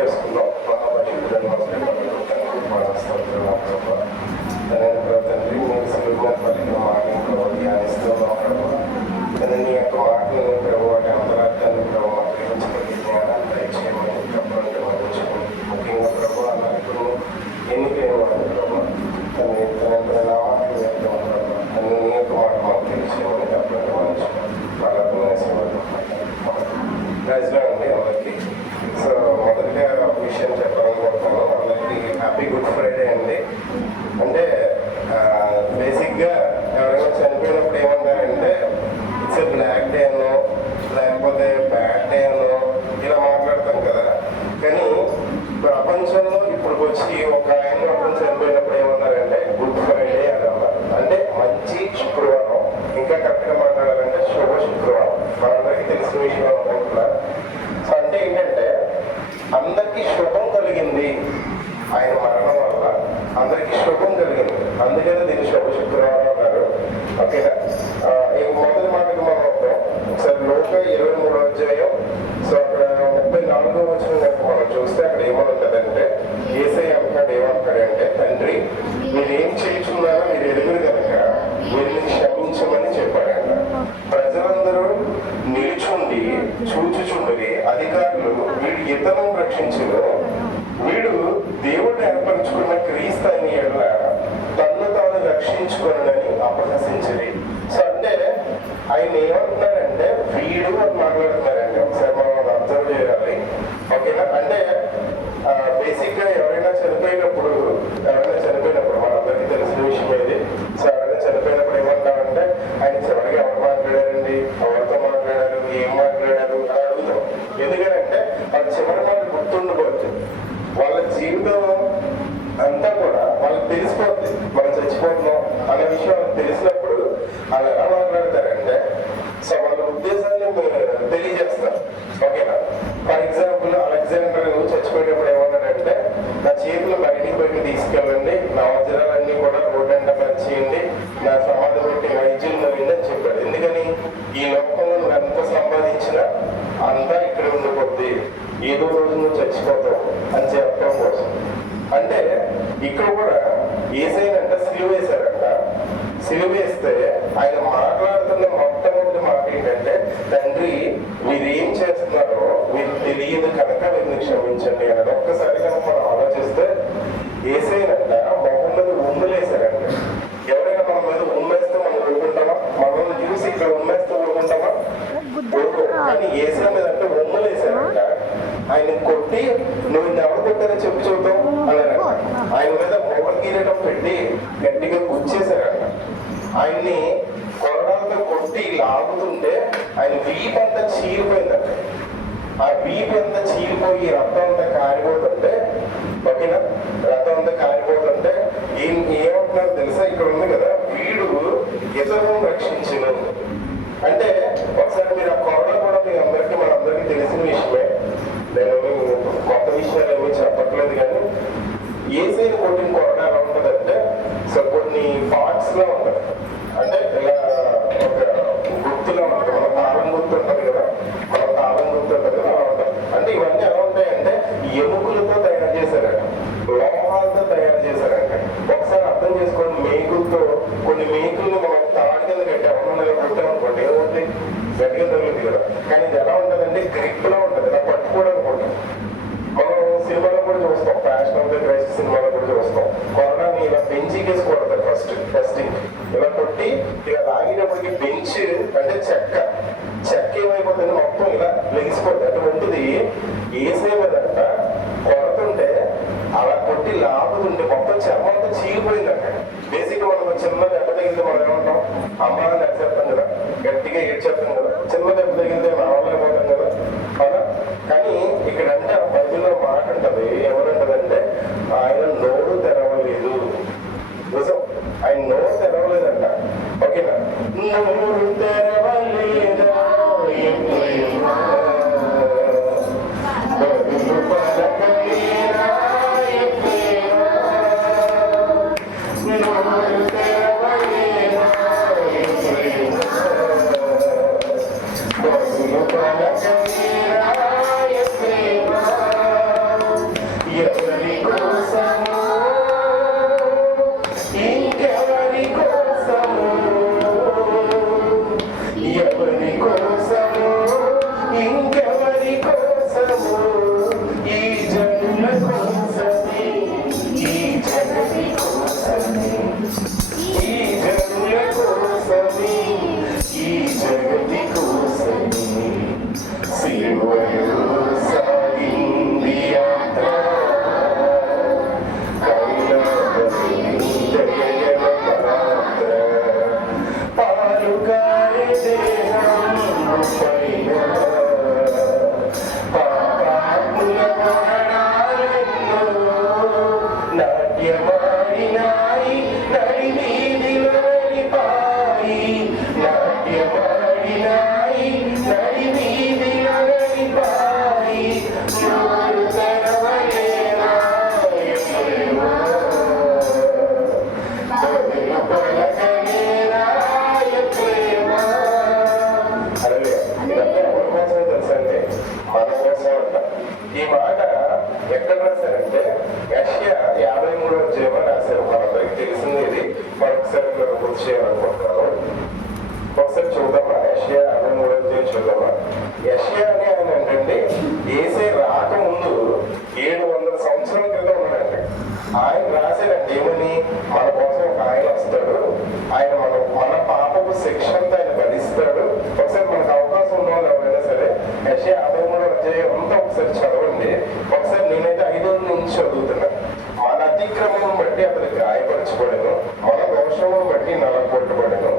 చేసుకున్నాం. తండ్రి మీకు సులువుగా పలికిన మాటలు ధ్యానిస్తూ నీ యొక్క మాటలను ప్రభు వాటి అంతరార్థాన్ని ప్రభు గ్రహించుకుని జ్ఞానాన్ని దయచేయమని చెప్పండి. ముఖ్యంగా ప్రభు అన్నప్పుడు ఎన్నికైన వాడు ప్రభు తన నామాన్ని వ్యక్తం ప్రభు అన్ని నీ యొక్క మాట మాకు తెలిసేయమని చెప్పండి. మంచి రాజులో అండి అందరికీ. సో మొదటిగా ఒక విషయం చెప్పాలనుకుంటున్నాను. అందరికీ హ్యాపీ గుడ్ ఫ్రైడే అండి. అంటే బేసిక్గా ఎవరైనా చనిపోయినప్పుడు ఏమంటారంటే ఇట్స్ ఎ బ్లాక్ డే అనో లేకపోతే బ్యాడ్ డే అనో ఇలా మాట్లాడతాం కదా. కానీ ప్రపంచంలో ఇప్పుడు వచ్చి ఒక ఆయన అప్పుడు చనిపోయినప్పుడు ఏమన్నారంటే గుడ్ ఫ్రైడే అని అన్నారు. అంటే మంచి శుక్రవారం, ఇంకా కరెక్ట్గా మాట్లాడాలంటే శుభ శుక్రవారం. మనందరికీ తెలిసిన విషయం అనుకుంటున్నారు. సో అంటే ఏంటంటే అందరికీ శుభం కలిగింది ఆయన మరణం వల్ల, అందరికీ శుభం కలిగింది. అందుకనే దీన్ని శుభ శుక్రవారం అన్నారు. ఓకేనా? మొదటి మాటకు మనం ఒకసారి లోక 23వ అధ్యాయం. సో అక్కడ 34వ వచనం కనుక మనం చూస్తే అక్కడ ఏమనుంటుందంటే యేసయ్య అంటాడు, ఏమంటాడంటే తండ్రి మీరేం చేయించున్నారో మీరు ఎరుగురు కనుక వీరిని క్షమించమని చెప్పాడంట. ప్రజలందరూ నిలుచుండి చూచుచుండి అధికారులు వీడు ఇతరులను రక్షించను, వీడు దేవుడు ఏర్పరచుకున్న క్రీస్తు అని ఎడల తన్ను తాను రక్షించుకోనని అపహసించింది. సో అంటే ఆయన ఏమంటున్నారంటే వీడు అని మాట్లాడుతున్నారండి. ఒకసారి మనం అబ్జర్వ్ చేయాలి. ఓకేనా? అంటే బేసిక్ గా ఎవరైనా చనిపోయినప్పుడు మనందరికీ తెలిసిన విషయం ఏది. సో ఎవరైనా చనిపోయినప్పుడు ఏమంటారంటే ఆయన చివరికి ఎవరు మాట్లాడారండి, ఎవరితో మాట్లాడారు, ఏం మాట్లాడారు అని అడుగుతాం. ఎందుకంటే వాళ్ళ చివరి మాట గుర్తుండిపోతుంది. వాళ్ళ జీవితం అంతా కూడా వాళ్ళకి తెలిసిపోతుంది మనం చచ్చిపోతున్నాం అనే విషయం వాళ్ళకి తెలిసినప్పుడు వాళ్ళు ఎలా మాట్లాడతారంటే సో వాళ్ళ ఉద్దేశాన్ని తెలియజేస్తారు. ఓకేనా? ఫర్ ఎగ్జాంపుల్ అలెగ్జాండర్ చచ్చిపోయేటప్పుడు ఏమన్నాడంటే నా చేతులు బయటికి పెట్టి తీసుకెళ్ళండి, నా వజ్రాలన్నీ కూడా రోడ్డు అంట పరిచేయండి, నా సమాధి పెట్టి వైద్యులు నవ్వింది అని చెప్పాడు. ఎందుకని ఈ లోకంలో నువ్వు ఎంత సంపాదించినా అంతా ఇక్కడ ఉండిపోద్ది, ఏదో రోజు నువ్వు చచ్చిపోతావు అని చెప్పడం కోసం. అంటే ఇక్కడ కూడా యేసయ్యనంట సిలువ వేశారంట. సిలువ వేస్తే ఆయన మాట్లాడుతున్న మొట్టమొదటి మాట ఏంటంటే తండ్రి మీరేం చేస్తున్నారో మీరు తెలియదు కనుక వీరిని క్షమించండి అని. ఒక్కసారి కనుక మనం ఆలోచిస్తే యేసయ్యనంట మొహం మీద ఉమ్ములేశారంట. ఎవరైనా మన మీద ఉమ్మేస్తే మనం ఊరుకుంటామా? మనల్ని చూసి ఇక్కడ ఉమ్మేస్తే ఊరుకుంటామా? కానీ యేసయ్య మీద అంటే ఉమ్ములేశారంట. ఆయన కొట్టి నువ్వు ఎవరు కొట్టారని చెప్పి చూద్దాం అన్నారంట. ఆయన మీద మొగలు గీరడం పెట్టి గట్టిగా గుచ్చేశారంట. ఆయన్ని కొరడాలతో కొట్టి లాగుతుంటే ఆయన వీపు అంతా చీలిపోయిందంట. ఆ వీపు అంతా చీలిపోయి రక్తం అంతా కారిపోతుంటే, ఓకేనా, రక్తం అంతా కారిపోతుంటే ఏమంటున్నారు తెలుసా? ఇక్కడ ఉంది కదా వీడు ఇతరులను రక్షించను అంటే. ఒకసారి మీరు ఆ కొరడ కూడా మీ అందరికీ మనందరికీ తెలిసిన విషయమే, నేను కొత్త విషయాలు ఏమీ చెప్పట్లేదు. కానీ యేసయ్యని కొట్టిన కొరడ ఎలా ఉంటుందంటే సో కొన్ని పార్ట్స్ లో ఉంటుంది. అంటే ఇలా ఒక గుర్తులో ఉంటుంది. మన తాళం గుర్తు ఉంటుంది కదా, మన తాళం గుర్తు ఉంటుంది కదా, అలా ఉంటుంది. అంటే ఇవన్నీ ఎలా ఉంటాయంటే ఎముకలతో తయారు చేశారంట, లోహాలతో తయారు చేశారంట. ఒకసారి అర్థం చేసుకోండి, మేకులతో కొన్ని మేకులను మనం తాడి కింద కట్టాము, కొట్టామనుకోండి ఏమవుతుంది? గట్టిగా తగులుతుంది కదా. కానీ ఇది ఎలా ఉంటుందంటే గ్రిప్ లో ఉంటుంది, ఇలా పట్టుకోవడానికి ఉంటుంది. మనం సినిమాలో కూడా చూస్తాం, ఫ్యాషన్ ఆఫ్ ద క్రైస్ట్ సినిమాలో కూడా చూస్తాం. కొరడాన్ని ఇలా బెంచికేసి కొడతారు ఫస్టింగ్ ఇలా కొట్టి ఇలా లాగేటప్పటికి బెంచ్ అంటే చెక్క ఏమైపోతుంది, మొత్తం ఇలా లెగిసిపోతుంది. అటువంటిది యేసయ్య మీదంట కొడుతుంటే అలా కొట్టి లాగుతుంటే మొత్తం చర్మం అంతా చీలిపోయిందంట. బేసిక్ మనకు చిన్న దెబ్బ తగిలితే మనం ఏమంటాం? అమ్మాయిని నడిచేస్తాం కదా, గట్టిగా ఏడ్చేస్తాం కదా, చిన్న దెబ్బ తగిలితే రావలేకపోతాం కదా అలా. కానీ ఇక్కడంటే బైబిల్లో మాట ఉంటుంది, ఎవరంటదంటే ఆయన నోరు తెరవలేదు. నిజం, ఆయన నోరు తెరవలేదంట. ఓకేనా? నోరు తెరవలేదా మాట ఎక్కడ రాశారంటే యెషయా 53వ అధ్యాయం రాశారు. మనందరికి తెలిసింది ఇది, మరొకసారి గుర్తు చేయాలనుకుంటున్నాను. ఒకసారి చూద్దామా, యెషయా 53వ అధ్యాయం చూద్దామా. యెషయా అని ఆయన ఏంటంటే యేసే రాకముందు 700 సంవత్సరాల క్రితం ఉన్నాడండి. ఆయన రాశాడంటే ఏమని, మన కోసం ఒక ఆయన వస్తాడు, ఆయన మన పాపపు శిక్ష అంతా ఆయన భరిస్తాడు. ఒకసారి మనకు అవకాశం ఉన్న వాళ్ళు ఎవరైనా సరే యెషయా 53వ అధ్యాయం అంతా ఒకసారి చదవండి. ఒకసారి నేనైతే 5వ నుంచి చదువుతున్నాను. మన అతిక్రమం బట్టి అతను గాయపరచబడను, మన దోషమును బట్టి నలగొట్టబడను,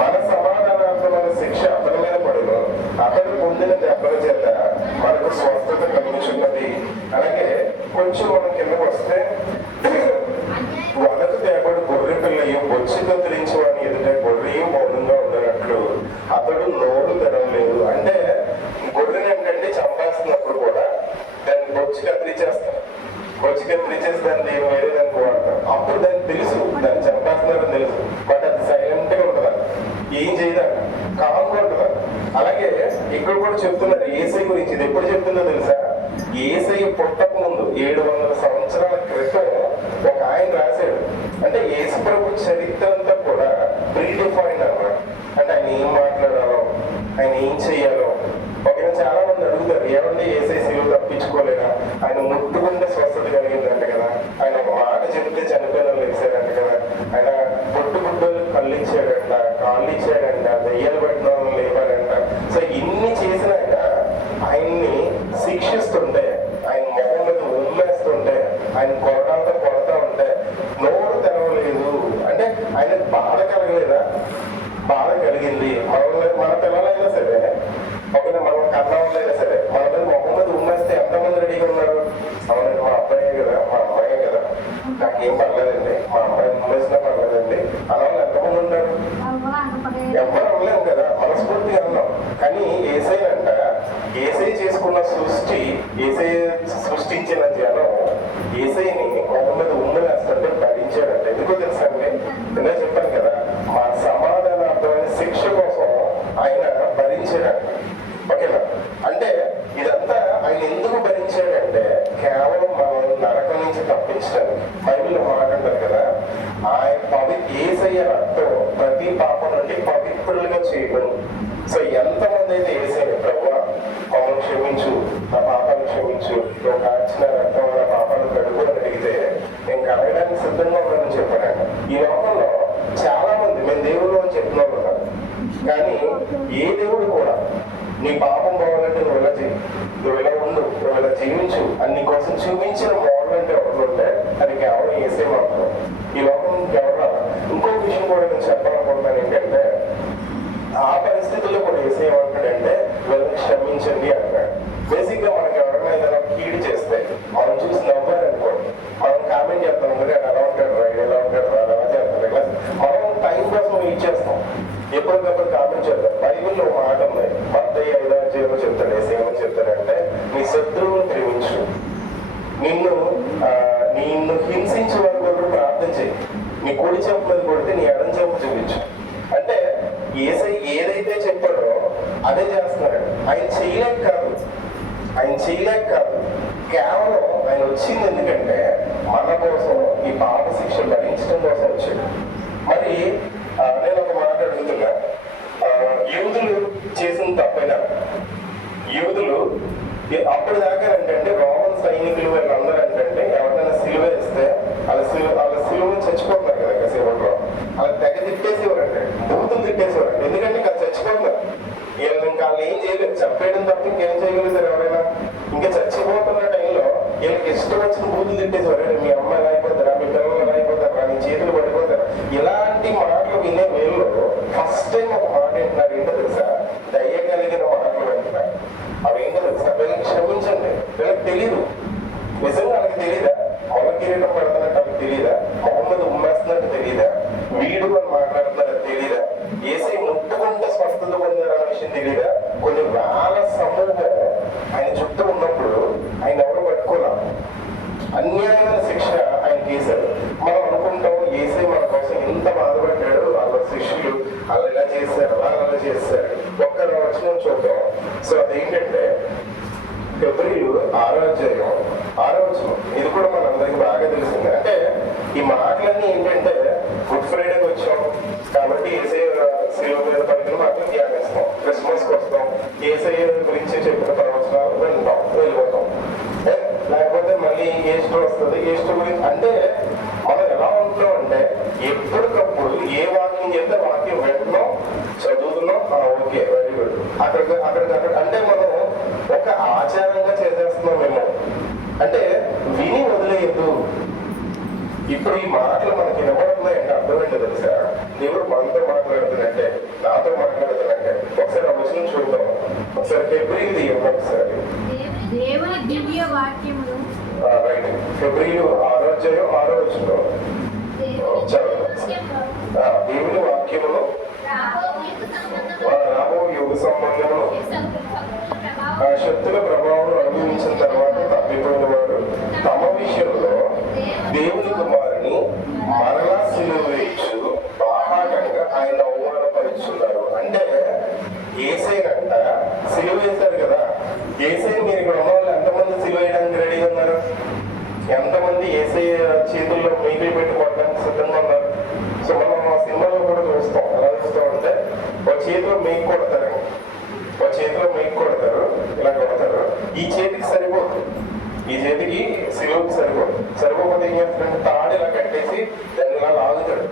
మన సమాధానార్థమైన శిక్ష అతని మీద పడను, అతడు పొందిన దెబ్బల చేత మనకు స్వస్థత కలుగుతున్నది. అలాగే కొంచెం మనం కిందకు వస్తే, వనకు తేపడు గొర్రె పిల్లయు బొచ్చి కత్తిరించి వాడిని ఎదుట గొర్రెయు మౌనంగా ఉండనట్లు అతడు నోరు తెరవలేదు. అంటే గొర్రెని ఏంటంటే చంపేస్తున్నప్పుడు కూడా దాన్ని బొచ్చి కత్తిరించేస్తాం. బొచ్చి కత్తిరించేసి దాన్ని వేరే దానికి వాడతాం. అప్పుడు దానికి తెలుసు దాన్ని చంపేస్తున్నారని తెలుసు, బట్ అది సైలెంట్ గా ఉంటుందా, ఏం చేయదంట, కామ్గా ఉంటుందా. అలాగే ఇక్కడ కూడా చెప్తున్నారు యేసయ్య గురించి. ఇది ఎప్పుడు చెప్తుందో తెలుసా, యేసయ్య పుట్టక ముందు 700 సంవత్సరాల క్రితం ఒక ఆయన రాశాడు. అంటే యేసు ప్రభు చరిత్ర అంతా కూడా ప్రీడిఫైన్డ్ అన్నమాట. అంటే ఆయన ఏం మాట్లాడాలో, ఆయన ఏం చెయ్యాలో. ఒకవేళ చాలా మంది అడుగుతారు, ఏమంటే యేసయ్య శిలువ తప్పించుకోలేదా, ఆయన ముట్టుకుంటే స్వస్థత కలిగిందంట కదా, ఆయన ఒక మాట చెప్తే చనిపోయిన వాళ్ళు ఇచ్చారంట కదా, ఆయన పుట్టుగుడ్డలు కళ్ళు ఇచ్చాడంట, కాళ్ళు ఇచ్చాడంట, దెయ్యాలు పెట్టిన వాళ్ళు లేవారంట. సో ఇన్ని చేసిన ఆయన్ని శిక్షిస్తుంటే, ఆయన మొహం మీద ఉమ్మేస్తుంటే, ఆయన కొరడాలతో కొడతా ఉంటే నోరు తెరవలేదు. అంటే ఆయనకు బాధ కలగలేదా? బాధ కలిగింది. మన పిల్లలైనా సరే, ఒకవేళ మనం కన్నవాళ్ళైనా సరే, మన మీద మొహం మీద ఉమ్మేస్తే ఎంతమంది రెడీగా ఉన్నారు? అవునండి, మా అబ్బాయే కదా, మా అమ్మాయే కదా, నాకేం పర్లేదండి, మా అమ్మాయి ఉమ్మేసినా పర్లేదండి అలా ఎంతమంది ఉంటారు? ఎవరు అనలేము కదా, మనస్ఫూర్తిగా అన్నాం. కానీ యేసయ్య అంట, యేసయ్య చేసుకున్న సృష్టి, యేసయ్య సృష్టించిన జనం యేసయ్యని మొహం మీద ఉమ్మేస్తుంటే భరించాడంట. ఎందుకో తెలుసా అండి, ఇలా చెప్పాను కదా, మా సమాధానార్థమైన శిక్ష కోసం ఆయన భరించాడంట. ఓకేనా? అంటే ఇదంతా ఆయన ఎందుకు భరించాడంటే కేవలం మనం నరకం నుంచి తప్పించడానికి. బైబిల్లో మాట అంటారు కదా, ఆయన యేసయ్య రక్తం ప్రతి పాపం నుండి పవిత్రులుగా చేయడం. సో ఎంతమంది అయితే యేసయ్య ప్రభువా మమ్మల్ని క్షమించు, నా పాపాలు క్షమించు, నువ్వు కాచిన రక్తం నా పాపాలు కడుగు అని అడిగితే నేను కడగడానికి సిద్ధంగా ఉన్నానని చెప్పాను. ఈ లోకంలో చాలా మంది మేము దేవుడు అని చెప్తున్నాం ఉన్నారు, కానీ ఏ దేవుడు కూడా నీ పాపం పోవాలంటే నువ్వు ఇలా చేయి, నువ్వు ఇలా ఉండు, నువ్వు ఇలా జీవించు అని నీ కోసం చూపించిన మోడల్ అంటే ఎవరు ఉంటే అది కేవలం యేసయ్య మాత్రం. ఈ లోకం కేవలం ఇంకో విషయం కూడా నేను చెప్పాలనుకుంటున్నాను ఏంటంటే, ఆ పరిస్థితుల్లో కూడా యేసయ్య ఏమంటాడంటే వీళ్ళని క్షమించండి అంటాడు. బేసిక్ గా మనకి ఎవరైనా ఏదైనా కీడు చేస్తే మనం చూసి నవ్వారనుకోండి, మనం కామెంట్ చేస్తాం కదా, ఎలా ఉంటాడు రా, ఎలా ఉంటాడు రా, ఎలా చేస్తాడు, ఇలా మనం టైం కోసం ఇచ్చేస్తాం, ఎప్పటికప్పుడు కామెంట్ చేద్దాం. బైబిల్లో మాట ఉంది, మత్తయి 5వ అధ్యాయంలో చెప్తాడు, ఏమని చెప్తాడంటే నీ శత్రువును ప్రేమించు, నిన్ను హింసించే వారి కొరకు ప్రార్థన చేయి, నీ కుడి చెంప మీద కొడితే నీ ఎడం చెంప చూపించు. అంటే యేసయ్య ఏదైతే చెప్పాడో అదే చేస్తున్నాడు. ఆయన చేయలేక కాదు, కేవలం ఆయన వచ్చింది ఎందుకంటే మన కోసం ఈ పాప శిక్ష భరించడం కోసం వచ్చాడు. మరి నేను ఒక మాట అడుగుతున్నా, యూదులు చేసిన తప్పైనా, యూదులు అప్పుడు దాకా ఏంటంటే రోమన్ సైనికులు వీళ్ళందరూ ఏంటంటే ఎవరైనా సిలువ వేస్తే వాళ్ళ సిలువను చచ్చిపోతున్నారు కదా కాసేపట్లో, అలా తెగ తిట్టేసేవారంటే, బూతులు తిట్టేసేవారంటే. ఎందుకంటే ఇంకా చచ్చిపోతున్నారు, వీళ్ళు ఇంకా వాళ్ళు ఏం చేయలేదు, చంపేయడం తప్ప ఇంకేం చేయగలుగుతారు ఎవరైనా? ఇంకా చచ్చిపోతున్న టైంలో వీళ్ళకి ఇష్టం వచ్చిన బూతులు తిట్టేసేవారు. మీ అమ్మ ఎలా అయిపోతారా, మీ పిల్లలు ఎలా అయిపోతారా, నీ చేతులు పడిపోతారు. ఇలాంటి మాటలు వినే వీళ్ళు ఫస్ట్ టైం ఒక మాట వింటున్నారు. ఏంటో తెలుసా? దయ్య కలిగిన మాటలు వింటున్నారు. అవేంటో తెలుసా? వీళ్ళకి క్షమించండి. వీళ్ళకి తెలీదు, నిజంగా వాళ్ళకి తెలీదా? మొల కిరీటం పడుతున్నట్టు వాళ్ళకి తెలీదా? మొహమ్మద్ ఉమ్మేస్తున్నట్టు తెలీదా? వీడు అని మాట్లాడుతున్నట్టు తెలీదా? యేసయ్య ముట్టుకుంటే స్వస్థత పొందారన్న విషయం తెలీదా? కొన్ని వేల సమూహం ఆయన చుట్టూ ఉన్నప్పుడు ఆయన ఎవరు పట్టుకోలే, అన్యాయమైన శిక్ష ఆయన చేశారు. మనం అనుకుంటాం యేసయ్య మన కోసం ఎంత బాధపడ్డాడు, వాళ్ళ శిష్యులు అలా ఇలా చేశారు, అలా చేశారు. ఒక్క వచనం చూద్దాం. సో అదేంటంటే ఫిబ్రవరి 6వ వాటిని ధ్యానిస్తాం. క్రిస్మస్కి వస్తాం, యేసయ్య గురించి చెప్పిన ప్రవచనాలు వింటాం, వెళ్ళిపోతాం. లేకపోతే మళ్ళీ ఈస్టర్ వస్తుంది, ఈస్టర్ గురించి అంటే మనం ఎలా ఉంటున్నాం అంటే ఎప్పటికప్పుడు ఏ వాక్యం చేస్తే వాక్యం వింటున్నాం, చదువుతున్నాం, ఓకే వెరీ గుడ్, అక్కడికి అంటే మనం ఒక ఆచారంగా చేసేస్తున్నాం మేము. అంటే విని వదిలేయద్దు. ఇప్పుడు ఈ మాటలు మనకి వినబడుతున్నాయంటే అర్థం ఏంటో తెలుసా? దేవుడు మనతో మాట్లాడుతున్నట్టే, నాతో మాట్లాడుతున్నట్టే. ఒకసారి ఆ వచనం చూద్దాం. ఒకసారి ఫిబ్రవరి తీయండి ఒకసారి. దేవుని దివ్య వాక్యములు రైట్, ఫిబ్రవరి 6వ అధ్యాయం 6వ వచనం దేవుని వాక్యములు రాబో యుగ సంబంధము శక్తుల ప్రభావం అనుభవించిన తర్వాత తప్పిపోయిన వాడు తమ విషయంలో దేవుని కుమారుని మరలా సిలువ వేయచ్చు బాహాటంగా ఆయన అవమానపరుచున్నారు. అంటే ఏసైనంట సిలువ వేశారు కదా, ఏసై మీరు ఇక్కడ ఉన్న వాళ్ళు ఎంతమంది సిలువ వేయడానికి రెడీ ఉన్నారు? ఎంతమంది ఏసై చేతుల్లో మేకులు పెట్టి కొట్టడానికి సిద్ధంగా ఉన్నారు? సో మనం ఆ సినిమాలో కూడా చూస్తాం. ఎలా చూస్తామంటే ఒక చేతిలో మేకు కొడతారు, ఒక చేతిలో మేకు కొడతారు, ఇలా కొడతారు. ఈ చేతికి సరిపోదు, ఈ చేతికి సిలువకి సరిపోతే ఏం చేస్తాడంటే తాడు ఇలా కట్టేసి దాన్ని ఇలా లాగుతాడు.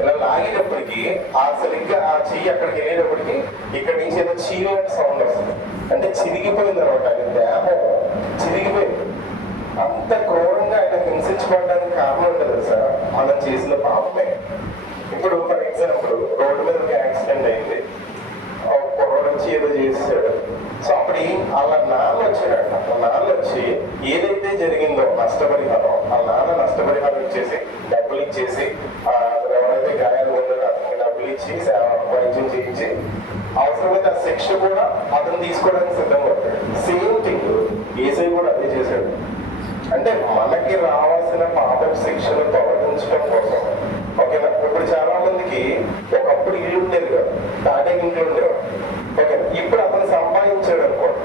ఇలా లాగేటప్పటికి ఆ సరిగ్గా ఆ చెయ్యి అక్కడికి వెళ్ళేటప్పటికి ఇక్కడ నుంచి ఏదో చీలినట్టు సౌండ్ వస్తుంది. అంటే చిరిగిపోయింది అనమాట, ఆయన దేహం చిరిగిపోయింది. అంత క్రూరంగా ఆయన హింసించబడడానికి కారణం ఉంటుంది తెలుసా? మనం చేసిన పాపమే. ఇప్పుడు ఫర్ ఎగ్జాంపుల్ రోడ్డు మీద ఒక యాక్సిడెంట్ అయింది, పొరవడు వచ్చి ఏదో చేసాడు. సో అప్పుడు వాళ్ళ నాన్న వచ్చాడు. వాళ్ళ నాన్న వచ్చి ఏదైతే జరిగిందో నష్టపరిహారం, వాళ్ళ నాన్న నష్టపరిహారం ఇచ్చేసి డబ్బులు ఇచ్చేసి ఎవరైతే గాయాలు ఉన్నారో అతనికి డబ్బులు ఇచ్చి వైద్యం చేయించి అవసరమైతే ఆ శిక్ష కూడా అతను తీసుకోవడానికి సిద్ధంగా ఉంటాడు. సేమ్ థింగ్ ఏసై కూడా అదే చేశాడు. అంటే మనకి రావాల్సిన పాపం శిక్షను తొలగించడం కోసం. ఓకేనా? ఇప్పుడు చాలా మందికి ఒకప్పుడు ఇల్లు ఉండేది కదా, తాటే ఇంట్లో ఉండేవాడు. ఓకేనా? ఇప్పుడు అతను సంపాదించాడు అనుకోండి,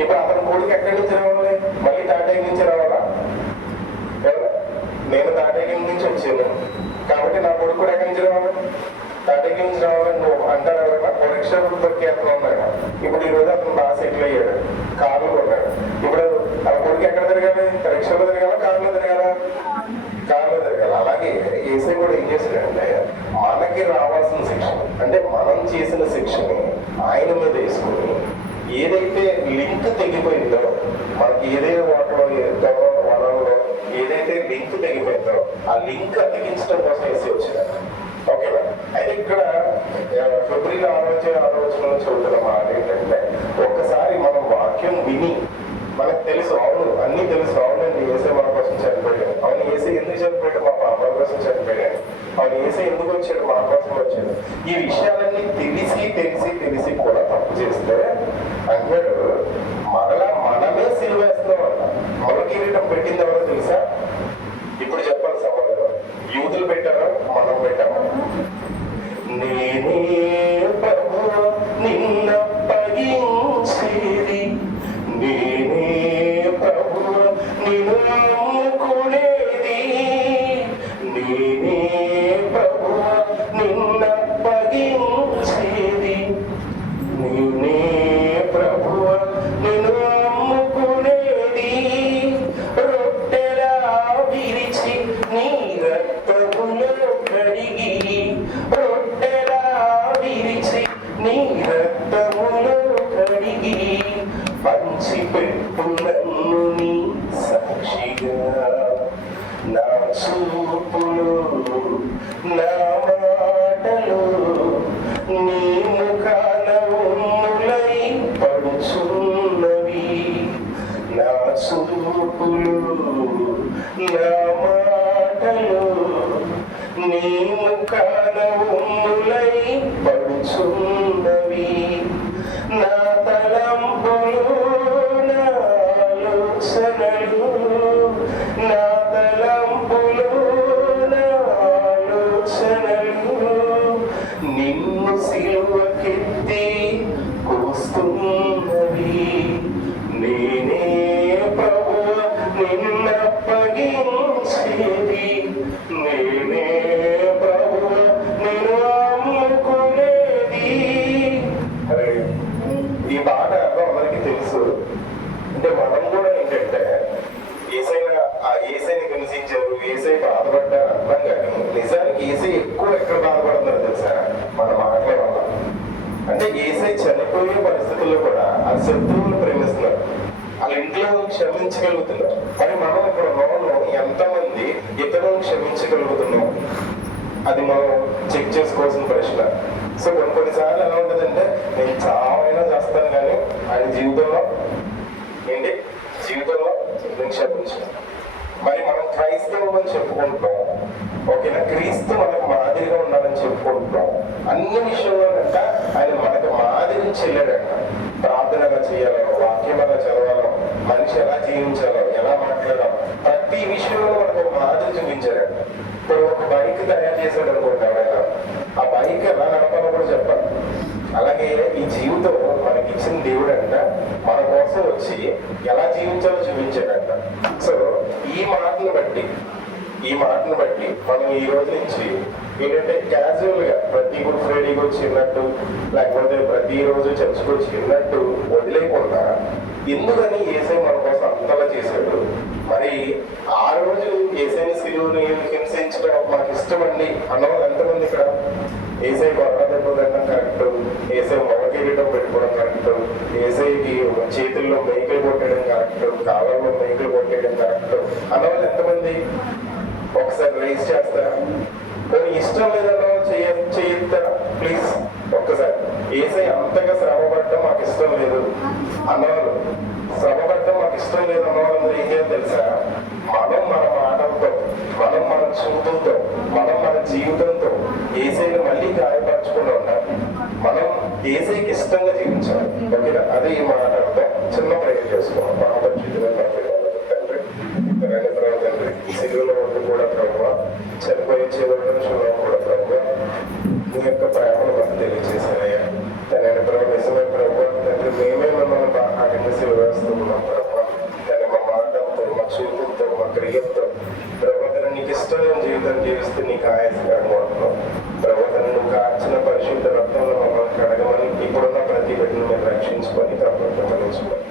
ఇప్పుడు అతని కొడుకు ఎక్కడి నుంచి రావాలి? మళ్ళీ తాటే నుంచి రావాలా? నేను తాటేకి నుంచి వచ్చాను కాబట్టి నా కొడుకు కూడా ఎక్కడి నుంచి రావాలి? తాటేకి నుంచి రావాలని నువ్వు అంటారు ఎవరైనా? రిక్షా దొరికేతను ఉన్నాడు. ఇప్పుడు ఈ రోజు అతను బాగా సెటిల్ అయ్యాడు, కార్లు కొన్నాడు. ఇప్పుడు ఆ కొడుకు ఎక్కడ తిరగాలి? రిక్షాలో తిరగాల, కారులో తిరగాల? కారులో తిరగాలి. అలాగే ఏసై కూడా ఏం చేశాడంటే మనకి రావాల్సిన శిక్ష, అంటే మనం చేసిన శిక్షని ఆయన మీద వేసుకుని ఏదైతే లింక్ తెగిపోయిందో, మనకి ఏదైతే వాటిలో వనంలో ఏదైతే లింక్ తెగిపోయిందో ఆ లింక్ అతికించడం కోసం వేసి వచ్చింది. ఓకేనా? అయితే ఇక్కడ ఫిబ్రవరి 6వ వచనంలో చదువుతున్న మాట ఏంటంటే, ఒక్కసారి మనం వాక్యం విని మనకు తెలుసు, అవును అన్నీ తెలుసు, అవునండి ఏసై మన కోసం చనిపోయాడు, అవును ఏసై ఎందుకు చనిపోయాడు? మా పాపాల కోసం చనిపోయాడు, అవును ఏసై ఎందుకు వచ్చాడు? మా కోసం వచ్చాడు. ఈ విషయాలన్నీ తెలిసి కూడా తప్పు చేస్తే అంటాడు మరలా మనమే సిలువేస్తున్నామంట. మన కిరీటం పెట్టింది ఎవరో తెలుసా? ఇప్పుడు చెప్పాలి సమాధానం. యూదులు పెట్టారా, మనం పెట్టామా? నేనే ప్రభువా నిన్నప్పగించేది, నేనే ప్రభువా నిన్ను నమ్ముకునేది, నేనే ప్రభువా నిన్నప్పగించేది, నేనే ప్రభువా నిన్ను నమ్ముకునేది. రొట్టెలా విరిచి నీ రక్తములో కడిగి, రొట్టెలా విరిచి నీ రక్తములో కడిగి పంచిపెట్టు నన్ను నీ సాక్షిగా. నా చూపులు నా మాటలు నీ ముఖాన ఉమ్ములై పడుచున్నవి. నా చూపులు నా మాటలు నీ ముఖాన ఉమ్ములై పడుచున్నవి. నా తలంపులు నా ఆలోచనలు, నా తలంపులు నా ఆలోచనలు నిన్ను సిలువకెత్తి కోస్తున్నవి. నేనే ప్రభువా నిన్నప్పగించేది, ఏసైని హింసించారు, ఏసై బాధపడ్డారు అంటాం కానీ నిజానికి ఏసై ఎక్కువ ఎక్కడ బాధపడుతున్నారు తెలుసా? మన మాటల వల్ల. అంటే ఏసై చనిపోయే పరిస్థితుల్లో కూడా ఆ శత్రువులు ప్రేమిస్తున్నారు, వాళ్ళ ఇంట్లో క్షమించగలుగుతున్నారు. మరి మనం ఇక్కడ లోన్లో ఎంతమంది ఇతరులను క్షమించగలుగుతున్నాం? అది మనం చెక్ చేసుకోవాల్సిన ప్రశ్న. సో కొన్నిసార్లు ఎలా ఉంటుందంటే నేను చావైనా చేస్తాను కానీ ఆయన జీవితంలో నేను క్షమించాను. మరి మనం క్రైస్తవం అని చెప్పుకుంటున్నాం, ఓకేనా? క్రీస్తు మనకు మాదిరిగా ఉండాలని చెప్పుకుంటున్నాం. అన్ని విషయంలోనంట ఆయన మనకు మాదిరి చెల్లాడంట. ప్రార్థనగా చేయాలో, వాక్యమగా చదవాలో, మనిషి ఎలా జీవించాలో, ఎలా మాట్లాడాలో, ప్రతి విషయంలో మనకు మాదిరి చూపించాడంట. ఇప్పుడు ఒక బైక్ తయారు చేశాడు అనుకోండి ఎవరైనా, ఆ బైక్ ఎలా నడపాలో కూడా చెప్పాలి. అలాగే ఈ జీవితం మనకి ఇచ్చిన దేవుడు అంట మన కోసం వచ్చి ఎలా జీవించాలో చూపించాడంట. సో ఈ మాటను బట్టి మనం ఈ రోజు నుంచి ఏంటంటే క్యాజువల్ గా ప్రతి గుడ్ ఫ్రైడేకి వచ్చి విన్నట్టు, లేకపోతే ప్రతిరోజు చర్చకు వచ్చి విన్నట్టు వదిలేకుండా ఎందుకని ఏసై మన కోసం అంతలా చేశాడు, మరి ఆ రోజు ఏసైని సిలువని హింసించడం మాకు ఇష్టమండి అన్నవాళ్ళు ఎంతమంది ఇక్కడ? ఏసై కొరడా దెబ్బతడం కరెక్ట్, ఏసై మొగకిరీటం పెట్టుకోవడం కరెక్ట్, ఏసైకి చేతుల్లో మేకలు కొట్టేయడం కరెక్ట్, కాలంలో మేకలు కొట్టేయడం కరెక్ట్ అన్నవాళ్ళు ఎంతమంది? ఒకసారి రైజ్ చేస్తారా? కొన్ని ఇష్టం లేదన్న చేయిస్తారా ప్లీజ్? ఒక్కసారి ఏసై అంతగా శ్రమపడటం మాకు ఇష్టం లేదు అన్నవాళ్ళు, శ్రమపడటం మాకు ఇష్టం లేదు అన్నవాళ్ళందరూ ఏం చేయాలి తెలుసా? మనం మన మాటలతో, మనం మన చూపులతో, మనం మన జీవితంతో ఏసైని మళ్ళీ గాయపరచకుండా ఉండాలి. మనం ఏసైకి ఇష్టంగా జీవించాలి, ఓకేనా? అదే ఈ మాటలతో చిన్న ప్రయత్నం చేసుకోవాలి. పాప జీవితంలో తండ్రి తండ్రి సిలువలో ఉండి కూడా ప్రభావ, చనిపోయే చివరి నిమిషంలో కూడా ప్రభావ నీ యొక్క ప్రేమను మాకు తెలియజేశానయ్యా. తన ప్రభావ నిజమే ప్రభావ తండ్రి, మేమే మిమ్మల్ని బాగా సిలువ వేస్తున్నాం ప్రభావ. దాన్ని మా మాటలతో, మా చూపులతో, మా క్రియలతో ప్రభావ నీకు ఇష్టమైన జీవితం జీవిస్తూ నీకు ఆయాసకరంగా ఉంటున్నాం ప్రభావ. నువ్వు కార్చిన పరిశుద్ధ రక్తంలో మమ్మల్ని కడగమని ఇప్పుడున్న ప్రతి బిడ్డను మేము రక్షించుకొని ప్రభావం